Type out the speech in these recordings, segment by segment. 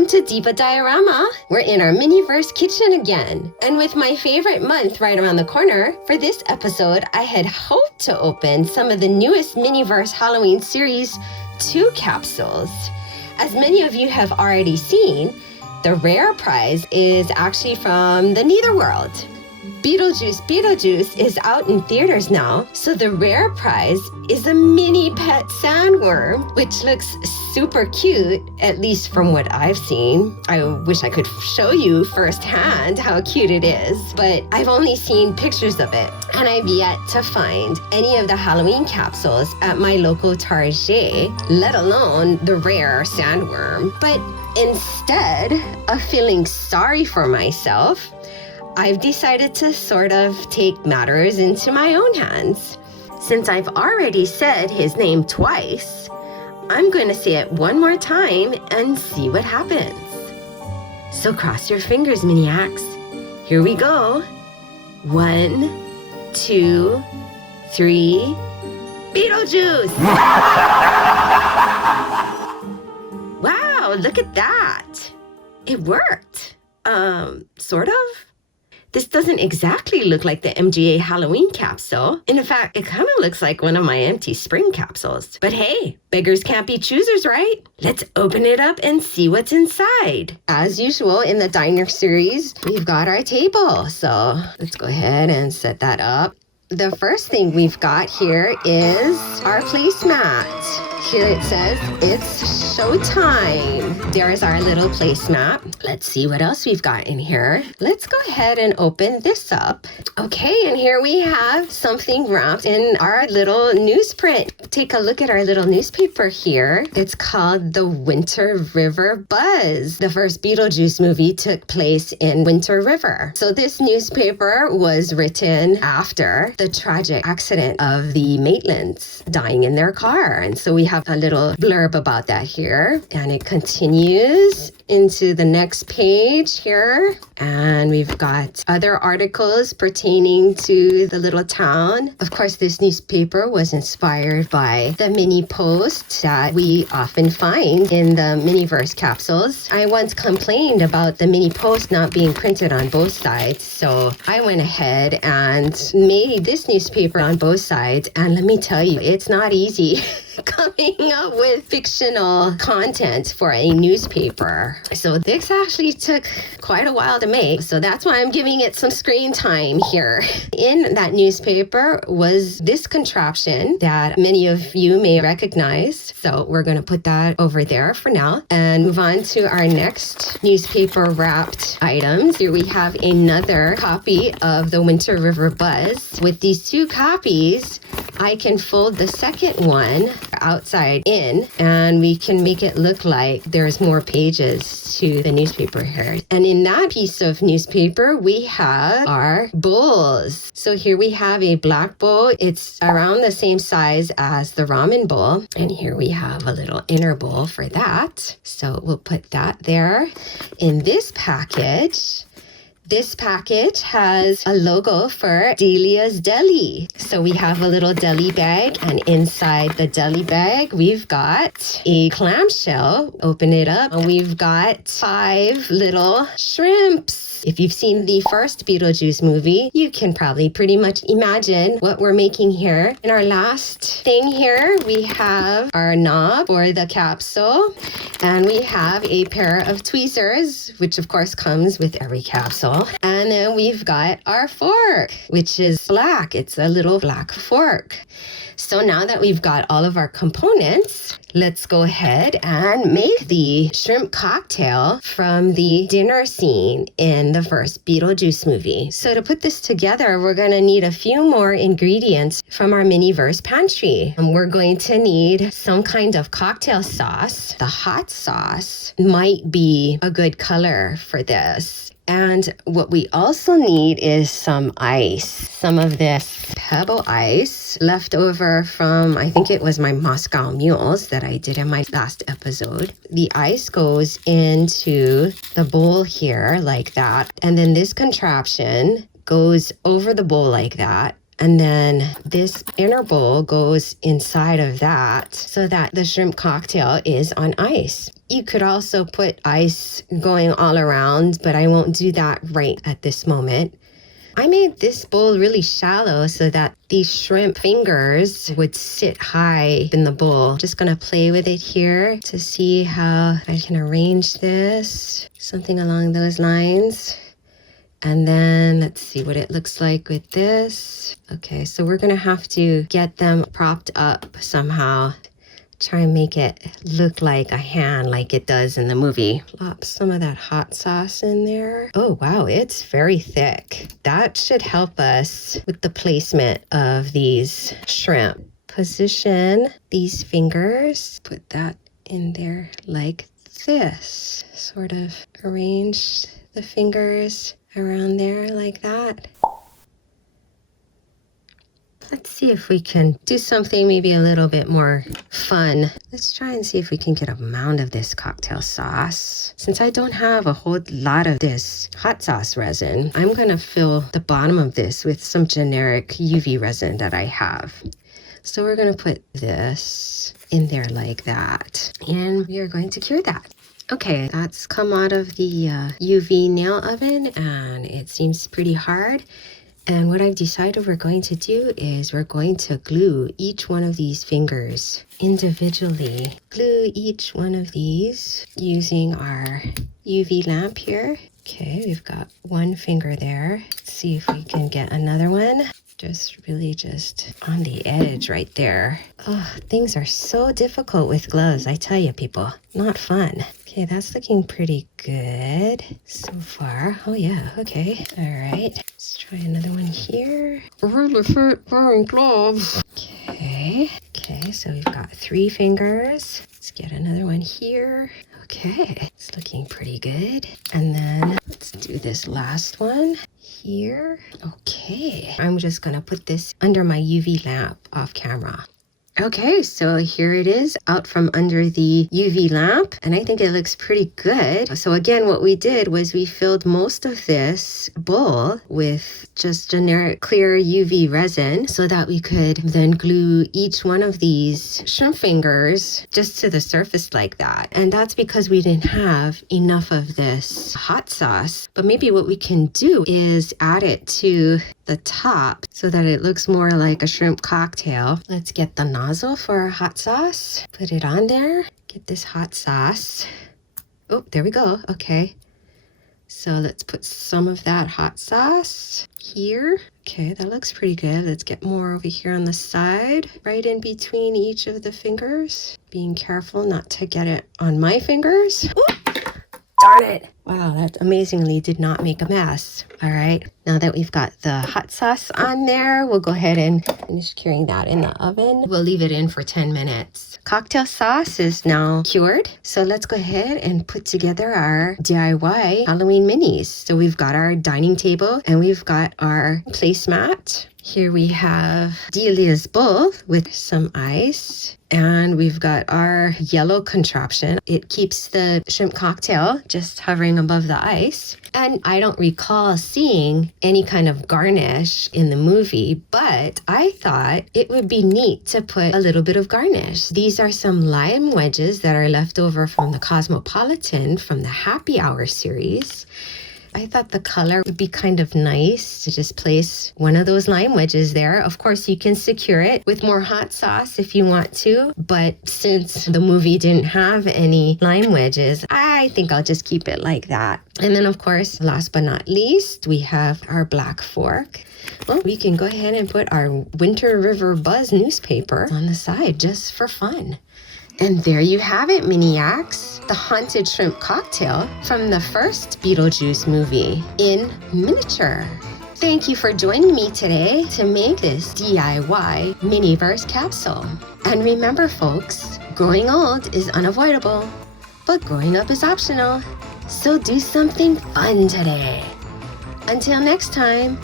Welcome to Diva Diorama. We're in our MiniVerse kitchen again. And with my favorite month right around the corner, for this episode, I had hoped to open some of the newest MiniVerse Halloween Series 2 capsules. As many of you have already seen, the rare prize is actually from the Netherworld. Beetlejuice is out in theaters now, so the rare prize is a mini pet sandworm, which looks super cute, at least from what I've seen. I wish I could show you firsthand how cute it is, but I've only seen pictures of it, and I've yet to find any of the Halloween capsules at my local Target, let alone the rare sandworm. But instead of feeling sorry for myself, I've decided to sort of take matters into my own hands. Since I've already said his name twice, I'm going to say it one more time and see what happens. So cross your fingers, Miniacs. Here we go. 1, 2, 3. Beetlejuice! Wow, look at that. It worked. Sort of. This doesn't exactly look like the MGA Halloween capsule. In fact, it kind of looks like one of my empty spring capsules. But hey, beggars can't be choosers, right? Let's open it up and see what's inside. As usual in the diner series, we've got our table. So let's go ahead and set that up. The first thing we've got here is our placemat. Here it says, it's showtime. There's our little placemat. Let's see what else we've got in here. Let's go ahead and open this up. Okay, and here we have something wrapped in our little newsprint. Take a look at our little newspaper here. It's called The Winter River Buzz. The first Beetlejuice movie took place in Winter River. So this newspaper was written after the tragic accident of the Maitlands dying in their car. And so we have a little blurb about that here, and it continues into the next page here, and we've got other articles pertaining to the little town. Of course, this newspaper was inspired by the mini post that we often find in the MiniVerse capsules. I once complained about the mini post not being printed on both sides, so I went ahead and made this newspaper on both sides, and let me tell you, it's not easy coming up with fictional content for a newspaper. So this actually took quite a while to make. So that's why I'm giving it some screen time here. In that newspaper was this contraption that many of you may recognize. So we're going to put that over there for now and move on to our next newspaper wrapped items. Here we have another copy of the Winter River Buzz. With these two copies, I can fold the second one outside in, and we can make it look like there's more pages to the newspaper here. And in that piece of newspaper, we have our bowls. So here we have a black bowl. It's around the same size as the ramen bowl. And here we have a little inner bowl for that. So we'll put that there. In this package, this package has a logo for Delia's Deli. So we have a little deli bag, and inside the deli bag, we've got a clamshell. Open it up, and we've got 5 little shrimps. If you've seen the first Beetlejuice movie, you can probably pretty much imagine what we're making here. In our last thing here, we have our knob for the capsule, and we have a pair of tweezers, which of course comes with every capsule. And then we've got our fork, which is black. It's a little black fork. So now that we've got all of our components, let's go ahead and make the shrimp cocktail from the dinner scene in the first Beetlejuice movie. So to put this together, we're going to need a few more ingredients from our MiniVerse pantry. And we're going to need some kind of cocktail sauce. The hot sauce might be a good color for this. And what we also need is some ice. Some of this pebble ice left over from, I think it was my Moscow mules that I did in my last episode. The ice goes into the bowl here like that. And then this contraption goes over the bowl like that. And then this inner bowl goes inside of that so that the shrimp cocktail is on ice. You could also put ice going all around, but I won't do that right at this moment. I made this bowl really shallow so that these shrimp fingers would sit high in the bowl. Just gonna play with it here to see how I can arrange this. Something along those lines. And then let's see what it looks like with this. Okay, so we're gonna have to get them propped up somehow. Try and make it look like a hand like it does in the movie. Plop some of that hot sauce in there. Oh, wow, it's very thick. That should help us with the placement of these shrimp. Position these fingers. Put that in there like this. Sort of arrange the fingers around there like that. Let's see if we can do something maybe a little bit more fun. Let's try and see if we can get a mound of this cocktail sauce. Since I don't have a whole lot of this hot sauce resin, I'm gonna fill the bottom of this with some generic UV resin that I have. So we're gonna put this in there like that. And we are going to cure that. Okay, that's come out of the UV nail oven and it seems pretty hard. And what I've decided we're going to do is we're going to glue each one of these fingers individually. Glue each one of these using our UV lamp here. Okay, we've got one finger there. Let's see if we can get another one. Just on the edge right there. Oh, things are so difficult with gloves, I tell you people. Not fun. Okay, that's looking pretty good so far. Oh yeah, okay. All right, let's try another one here. Really fit wearing gloves. Okay, so we've got 3 fingers. Let's get another one here. Okay, it's looking pretty good. And then let's do this last one here. Okay, I'm just gonna put this under my UV lamp off camera. Okay, so here it is out from under the UV lamp, and I think it looks pretty good. So again, what we did was we filled most of this bowl with just generic clear UV resin so that we could then glue each one of these shrimp fingers just to the surface like that. And that's because we didn't have enough of this hot sauce. But maybe what we can do is add it to the top so that it looks more like a shrimp cocktail. Let's get the nozzle for our hot sauce. Put it on there. Get this hot sauce. Oh, there we go. Okay. So let's put some of that hot sauce here. Okay, that looks pretty good. Let's get more over here on the side, right in between each of the fingers. Being careful not to get it on my fingers. Ooh, darn it. Wow, that amazingly did not make a mess. All right, now that we've got the hot sauce on there, we'll go ahead and finish curing that in the oven. We'll leave it in for 10 minutes. Cocktail sauce is now cured. So let's go ahead and put together our DIY Halloween minis. So we've got our dining table and we've got our placemat. Here we have Delia's bowl with some ice. And we've got our yellow contraption. It keeps the shrimp cocktail just hovering above the ice. And I don't recall seeing any kind of garnish in the movie, but I thought it would be neat to put a little bit of garnish. These are some lime wedges that are left over from the Cosmopolitan from the Happy Hour series. I thought the color would be kind of nice to just place one of those lime wedges there. Of course, you can secure it with more hot sauce if you want to, but since the movie didn't have any lime wedges, I think I'll just keep it like that. And then, of course, last but not least, we have our black fork. Well, we can go ahead and put our Winter River Buzz newspaper on the side just for fun. And there you have it, Miniacs, the haunted shrimp cocktail from the first Beetlejuice movie in miniature. Thank you for joining me today to make this DIY Miniverse capsule. And remember, folks, growing old is unavoidable, but growing up is optional. So do something fun today. Until next time,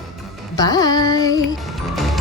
bye.